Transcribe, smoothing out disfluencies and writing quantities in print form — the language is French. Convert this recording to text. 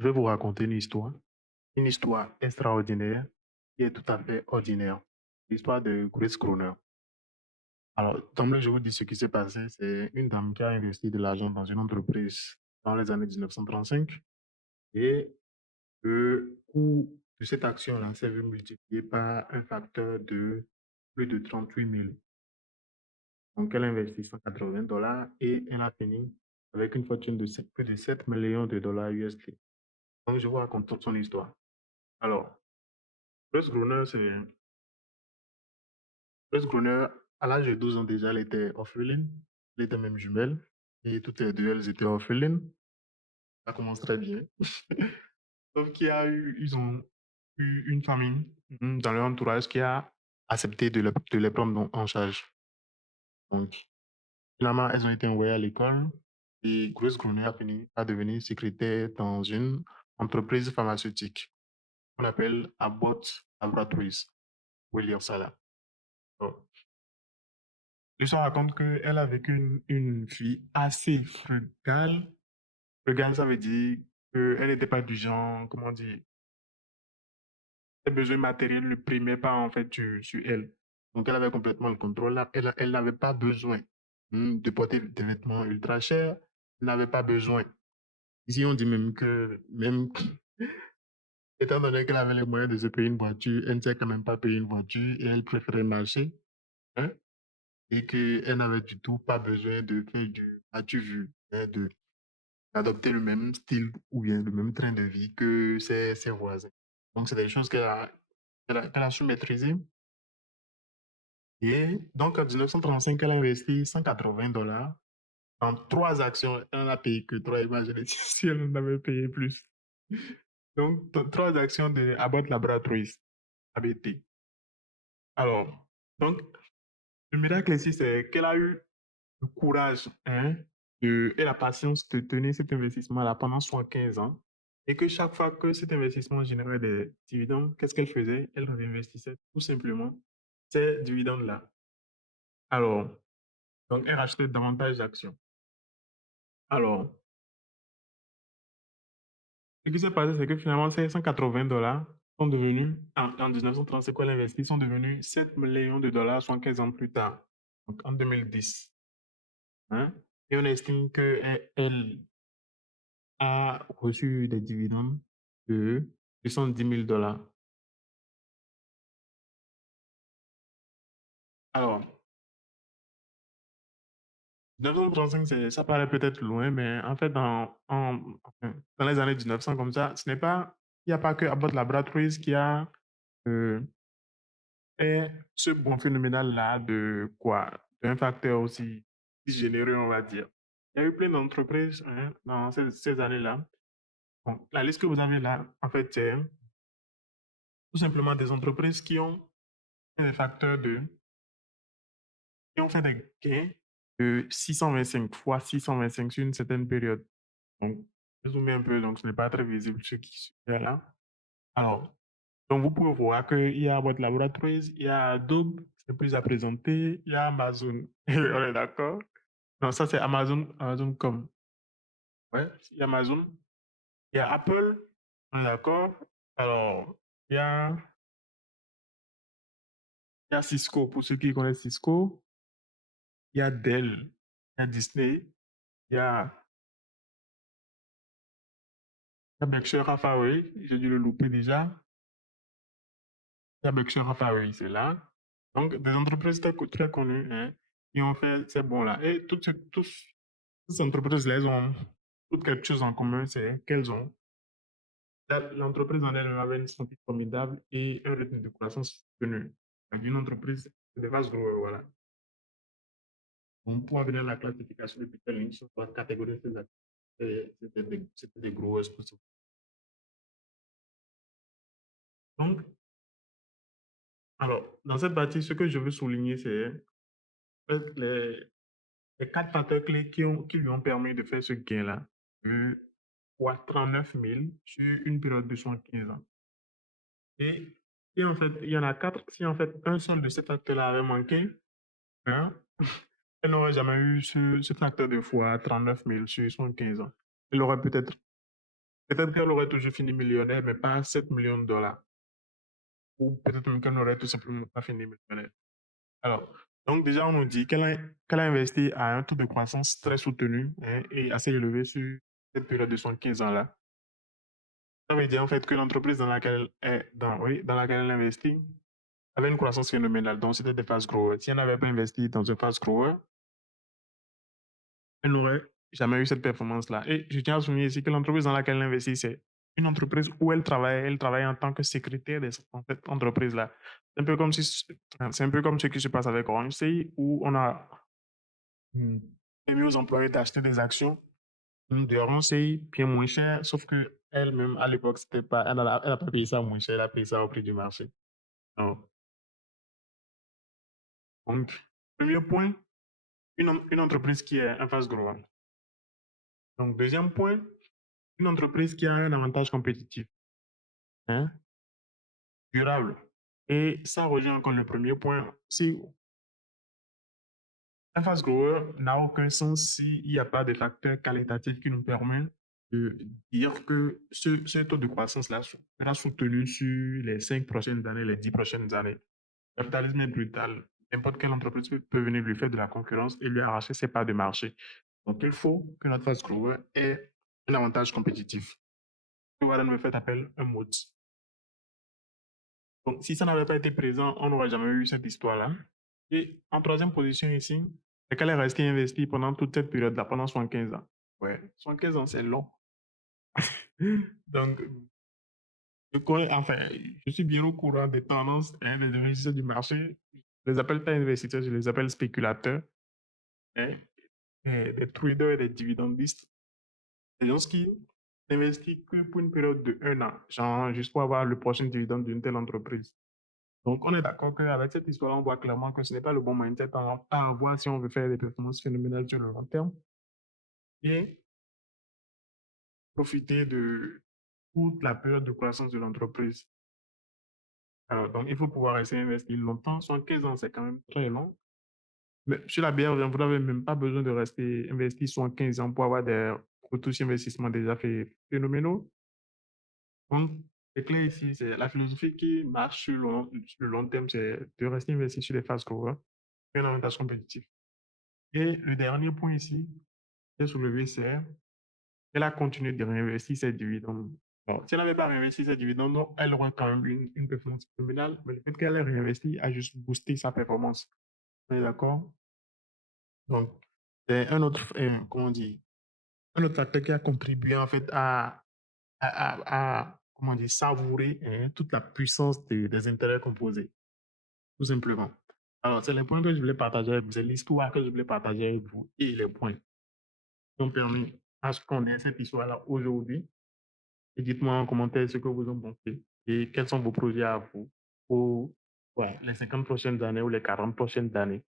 je vais vous raconter une histoire extraordinaire qui est tout à fait ordinaire. L'histoire de Grace Groner. Alors, d'emblée, je vous dis ce qui s'est passé. C'est une dame qui a investi de l'argent dans une entreprise dans les années 1935 et le coût de cette action-là s'est vu multiplié par un facteur de plus de 38 000. Donc, elle a investi 180 dollars et elle a fini avec une fortune de plus de 7 millions de dollars USD. Donc, je vous raconte toute son histoire. Alors, Grace Groner, Grace Groner, à l'âge de 12 ans déjà, elle était orpheline. Elle était même jumelle. Et toutes les deux, elles étaient orphelines. Ça commence très bien. Sauf ils ont eu une famille dans leur entourage qui a accepté de les prendre en charge. Donc, finalement, elles ont été envoyées à l'école et Grace Groner a fini par devenir secrétaire dans une entreprise pharmaceutique qu'on appelle Abbott Laboratories. Vous pouvez lire ça là. Oh. L'histoire raconte qu'elle a vécu une vie assez frugale. Frugale, ça veut dire qu'elle n'était pas du genre, comment dire, ses besoins matériels ne primaient pas en fait sur elle. Donc elle avait complètement le contrôle là. Elle n'avait pas besoin de porter des vêtements ultra chers. Elle n'avait pas besoin. Ici, on dit même que, même étant donné qu'elle avait les moyens de se payer une voiture, elle ne s'est quand même pas payer une voiture et elle préférait marcher. Hein, et qu'elle n'avait du tout pas besoin de faire as-tu vu, hein, d'adopter le même style ou bien le même train de vie que ses voisins. Donc, c'est des choses qu'elle a su maîtriser. Et donc, en 1935, elle a investi 180 dollars en 3 actions. Elle n'en a payé que 3. Imaginez si elle en avait payé plus. Donc, 3 actions de Abbott Laboratories, ABT. Alors, donc, le miracle ici, c'est qu'elle a eu le courage et la patience de tenir cet investissement-là pendant 15 ans. Et que chaque fois que cet investissement générait des dividendes, qu'est-ce qu'elle faisait? Elle réinvestissait tout simplement ces dividendes-là. Alors, donc elle rachetait davantage d'actions. Alors, ce qui s'est passé, c'est que finalement, ces 180 dollars sont devenus, en 1930, c'est quoi l'investi, sont devenus 7 millions de dollars 15 ans plus tard, donc en 2010. Hein? Et on estime qu'elle a reçu des dividendes de 210 000 dollars. Alors, 1935, ça paraît peut-être loin, mais en fait, dans les années 1900, comme ça, il n'y a pas que Abbott Laboratories qui a fait ce bon phénoménal-là de quoi? D'un facteur aussi généreux, on va dire. Il y a eu plein d'entreprises dans ces années-là. Donc, la liste que vous avez là, en fait, c'est tout simplement des entreprises qui ont des facteurs qui ont fait des gains de 625 fois 625 sur une certaine période. Donc, je zoome un peu, donc ce n'est pas très visible ce qui est là. Alors, donc vous pouvez voir qu'il y a votre Laboratories, il y a Adobe, c'est plus à présenter, il y a Amazon. On est d'accord? Non, ça c'est Amazon.com. Ouais, il y a Amazon, il y a Apple, on est d'accord? Alors, il y a Cisco, pour ceux qui connaissent Cisco, il y a Dell, il y a Disney, il y a Berkshire Hathaway, j'ai dû le louper déjà. Il y a Berkshire Hathaway, c'est là. Donc, des entreprises très connues qui ont fait ces bons-là. Et toutes ces entreprises-là, elles ont toutes quelque chose en commun, c'est qu'elles ont. L'entreprise en elle-même avait une santé formidable et un rythme de croissance soutenu. Donc, une entreprise, c'est des vases gros, voilà. On peut venir à la classification de Peter Lynch, on va catégoriser ces actifs. C'était des gros responsables. Donc, alors, dans cette partie, ce que je veux souligner, c'est les 4 facteurs clés qui lui ont permis de faire ce gain-là, fois 39 000 sur une période de 15 ans. Et en fait, il y en a 4. Si en fait un seul de ces facteurs-là avait manqué, hein, elle n'aurait jamais eu ce facteur de fois 39 000 sur 15 ans. Elle aurait peut-être peut-être qu'elle aurait toujours fini millionnaire, mais pas 7 millions de dollars. Ou peut-être même qu'elle n'aurait tout simplement pas fini millionnaire. Alors, donc déjà, on nous dit qu'elle a investi à un taux de croissance très soutenu, hein, et assez élevé sur cette période de 15 ans-là. Ça veut dire en fait que l'entreprise dans laquelle oui, dans laquelle elle investit avait une croissance phénoménale. Donc, c'était des fast growers. Si elle n'avait pas investi dans un fast grower, elle n'aurait jamais eu cette performance-là. Et je tiens à souligner ici que l'entreprise dans laquelle elle investit, c'est une entreprise où elle travaille en tant que secrétaire de cette entreprise-là. C'est un peu comme c'est un peu comme ce qui se passe avec Orange Pay, où on a permis aux employés d'acheter des actions de Orange Pay bien moins cher, sauf que elle-même, à l'époque, c'était pas, elle n'a pas payé ça moins cher, elle a payé ça au prix du marché. Donc, premier point, une entreprise qui est un fast grower. Donc, deuxième point, une entreprise qui a un avantage compétitif, hein, durable. Et ça rejoint encore le premier point. Si un fast grower n'a aucun sens s'il n'y a pas de facteur qualitatif qui nous permet de dire que ce taux de croissance-là sera soutenu sur les 5 prochaines années, les 10 prochaines années. Le capitalisme est brutal. N'importe quelle entreprise peut venir lui faire de la concurrence et lui arracher ses parts de marché. Donc, il faut que notre fast grower ait un avantage compétitif. Warren me fait appel un mot. Donc, si ça n'avait pas été présent, on n'aurait jamais eu cette histoire-là. Et en troisième position ici, c'est qu'elle est restée investie pendant toute cette période-là, pendant 75 ans. Ouais, 75 ans, c'est long. Donc, je suis bien au courant des tendances, hein, des investisseurs du marché. Je les appelle pas investisseurs, je les appelle spéculateurs, hein, et des traders et des dividendistes. Des gens qui n'investissent que pour une période de 1 an, genre juste pour avoir le prochain dividende d'une telle entreprise. Donc, on est d'accord qu'avec cette histoire, on voit clairement que ce n'est pas le bon mindset à avoir si on veut faire des performances phénoménales sur le long terme et profiter de toute la période de croissance de l'entreprise. Alors, donc, il faut pouvoir rester investi longtemps. 15 ans, c'est quand même très long. Mais sur la bière, vous n'avez même pas besoin de rester investi 15 ans pour avoir des retours sur investissement déjà fait phénoménaux. Donc, c'est clair ici, c'est la philosophie qui marche sur le long terme, c'est de rester investi sur les phases growers, un avantage compétitif. Et le dernier point ici, j'ai soulevé, c'est qu'elle a continué de réinvestir ses dividendes. Bon, si elle n'avait pas réinvesti ses dividendes, non, elle aurait quand même une performance phénoménale, mais le fait qu'elle ait réinvesti a juste boosté sa performance. Vous êtes d'accord? Donc, c'est un autre, comment on dit, un autre facteur qui a contribué en fait à comment dire, savourer, hein, toute la puissance des intérêts composés, tout simplement. Alors, c'est les points que je voulais partager avec vous, c'est l'histoire que je voulais partager avec vous et les points qui ont permis à ce qu'on ait cette histoire-là aujourd'hui. Et dites-moi en commentaire ce que vous en pensez et quels sont vos projets à vous pour, ouais, les 50 prochaines années ou les 40 prochaines années.